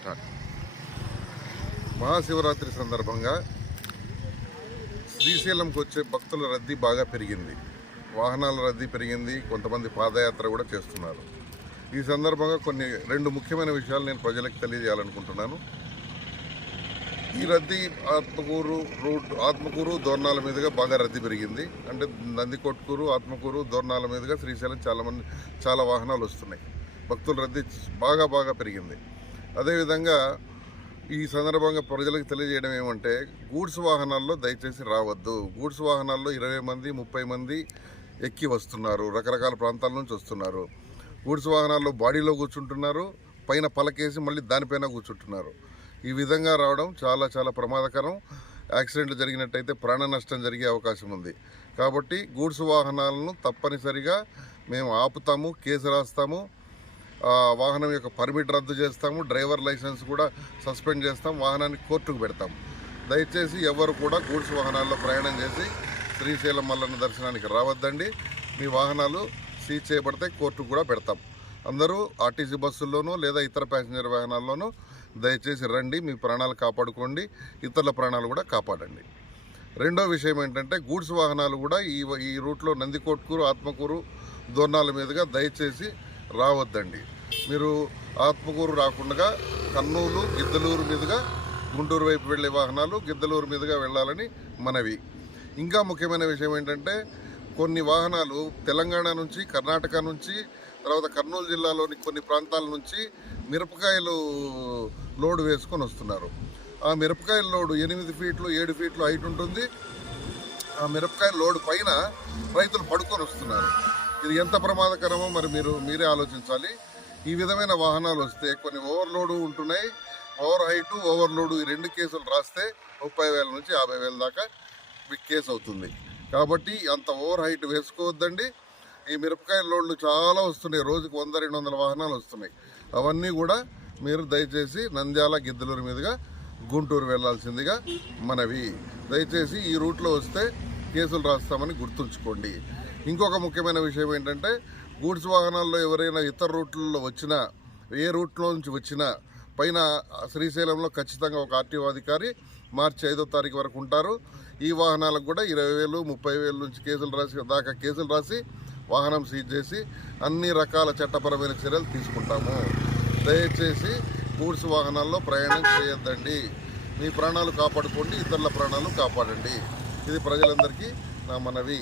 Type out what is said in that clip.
Start. Mahashivratri సందర్భంగా శ్రీశైలంకి వచ్చే భక్తుల రద్దీ బాగా పెరిగింది. వాహనాల రద్దీ పెరిగింది. కొంతమంది పాదయాత్ర కూడా చేస్తున్నారు. ఈ సందర్భంగా రెండు ముఖ్యమైన విషయాలు నేను ప్రజలకు తెలియజేయాలనుకుంటున్నాను. ఈ రద్దీ ఆత్మకూరు దోర్నాల మీదుగా బాగా రద్దీ పెరిగింది. అంటే నందికొట్కూరు, ఆత్మకూరు, దోర్నాల మీదుగా శ్రీశైలం చాలా వాహనాలు వస్తున్నాయి. భక్తుల రద్దీ బాగా పెరిగింది. అదేవిధంగా ఈ సందర్భంగా ప్రజలకు తెలియజేయడం ఏమంటే, గూడ్స్ వాహనాల్లో దయచేసి రావద్దు. గూడ్స్ వాహనాల్లో 20 మంది 30 మంది ఎక్కి వస్తున్నారు. రకరకాల ప్రాంతాల నుంచి వస్తున్నారు. గూడ్స్ వాహనాల్లో బాడీలో కూర్చుంటున్నారు, పైన పలకేసి మళ్ళీ దానిపైన కూర్చుంటున్నారు. ఈ విధంగా రావడం చాలా ప్రమాదకరం. యాక్సిడెంట్లు జరిగినట్టయితే ప్రాణ నష్టం జరిగే అవకాశం ఉంది. కాబట్టి గూడ్స్ వాహనాలను తప్పనిసరిగా మేము ఆపుతాము, కేసు రాస్తాము, వాహనం యొక్క పర్మిట్ రద్దు చేస్తాము, డ్రైవర్ లైసెన్స్ కూడా సస్పెండ్ చేస్తాం, వాహనాన్ని కోర్టుకు పెడతాం. దయచేసి ఎవరు కూడా గూడ్స్ వాహనాల్లో ప్రయాణం చేసి శ్రీశైలం మల్లన్న దర్శనానికి రావద్దండి. మీ వాహనాలు సీజ్ చేయబడితే కోర్టుకు కూడా పెడతాం. అందరూ ఆర్టీసీ బస్సుల్లోనూ లేదా ఇతర ప్యాసింజర్ వాహనాల్లోనూ దయచేసి రండి. మీ ప్రాణాలు కాపాడుకోండి, ఇతరుల ప్రాణాలు కూడా కాపాడండి. రెండో విషయం ఏంటంటే, గూడ్స్ వాహనాలు కూడా ఈ రూట్లో నందికొట్కూరు, ఆత్మకూరు, దోర్నాల మీదుగా దయచేసి రావద్దండి. మీరు ఆత్మకూరు రాకుండా కర్నూలు, గిద్దలూరు మీదుగా గుంటూరు వైపు వెళ్ళే వాహనాలు గిద్దలూరు మీదుగా వెళ్ళాలని మనవి. ఇంకా ముఖ్యమైన విషయం ఏంటంటే, కొన్ని వాహనాలు తెలంగాణ నుంచి, కర్ణాటక నుంచి, తర్వాత కర్నూలు జిల్లాలోని కొన్ని ప్రాంతాల నుంచి మిరపకాయలు లోడు వేసుకొని వస్తున్నారు. ఆ మిరపకాయల లోడు 8 ఫీట్లు 7 ఫీట్లు హైట్ ఉంటుంది. ఆ మిరపకాయల లోడు పైన రైతులు పడుకొని వస్తున్నారు. ఇది ఎంత ప్రమాదకరమో మరి మీరే ఆలోచించాలి. ఈ విధమైన వాహనాలు వస్తే కొన్ని ఓవర్లోడు ఉంటున్నాయి. ఓవర్ హైటు, ఓవర్లోడు ఈ 2 కేసులు రాస్తే 30,000 నుంచి 50,000 దాకా కేసు అవుతుంది. కాబట్టి అంత ఓవర్ హైట్ వేసుకోవద్దండి. ఈ మిరపకాయల లోడ్లు చాలా వస్తున్నాయి. రోజుకు 100-200 వాహనాలు వస్తున్నాయి. అవన్నీ కూడా మీరు దయచేసి నంద్యాల, గిద్దలూరు మీదుగా గుంటూరు వెళ్లాల్సిందిగా మనవి. దయచేసి ఈ రూట్లో వస్తే కేసులు రాస్తామని గుర్తుంచుకోండి. ఇంకొక ముఖ్యమైన విషయం ఏంటంటే, గూడ్స్ వాహనాల్లో ఎవరైనా ఇతర రూట్లలో వచ్చినా, ఏ రూట్లో నుంచి వచ్చినా పైన శ్రీశైలంలో ఖచ్చితంగా ఒక ఆర్టీఓ అధికారి మార్చి 5వ తారీఖు వరకు ఉంటారు. ఈ వాహనాలకు కూడా 20,000 30,000 నుంచి కేసులు రాసి వాహనం సీజ్ చేసి అన్ని రకాల చట్టపరమైన చర్యలు తీసుకుంటాము. దయచేసి గూడ్స్ వాహనాల్లో ప్రయాణం చేయొద్దండి. మీ ప్రాణాలు కాపాడుకోండి, ఇతరుల ప్రాణాలు కాపాడండి. ఇది ప్రజలందరికీ నా మనవి.